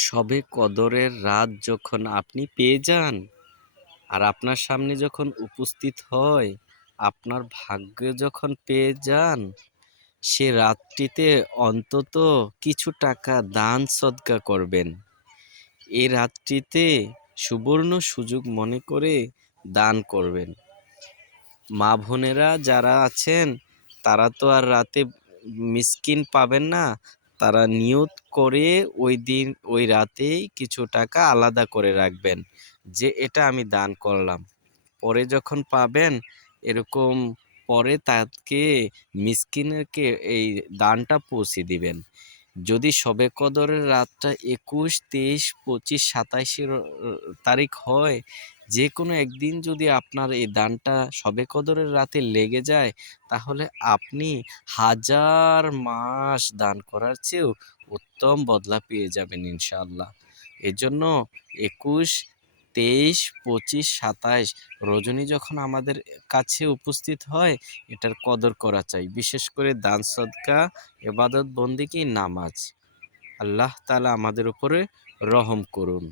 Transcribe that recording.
শবে কদরের রাত যখন আপনি পেয়ে যান আর আপনার সামনে যখন উপস্থিত হয়, আপনার ভাগ্যে যখন পেয়ে যান, সে রাতটিতে অন্তত কিছু টাকা দান সদকা করবেন। এই রাতটিতে সুবর্ণ সুযোগ মনে করে দান করবেন। মা বোনেরা যারা আছেন তারা তো আর রাতে মিসকিন পাবেন না, তারা নিয়ত করে ওই দিন ওই রাতেই কিছু টাকা আলাদা করে রাখবেন যে এটা আমি দান করলাম। পরে যখন পাবেন এরকম, পরে তাকে মিসকিনকে এই দানটা পৌঁছে দিবেন। যদি শবে কদরের রাতটা ২১, ২৩, ২৫, ২৭ তারিখ হয়, যে কোনো একদিন যদি আপনার এই দানটা শবে কদরের রাতে লেগে যায়, তাহলে আপনি হাজার মাস দান করার চেয়েও উত্তম বদলা পেয়ে যাবেন ইনশাআল্লাহ। এজন্য ২১, ২৩, ২৫, ২৭ রজনী যখন আমাদের কাছে উপস্থিত হয়, এটার কদর করা চাই। বিশেষ করে দান সদকা, ইবাদত বন্দেগী, নামাজ। আল্লাহ তাআলা আমাদের উপরে রহম করুন।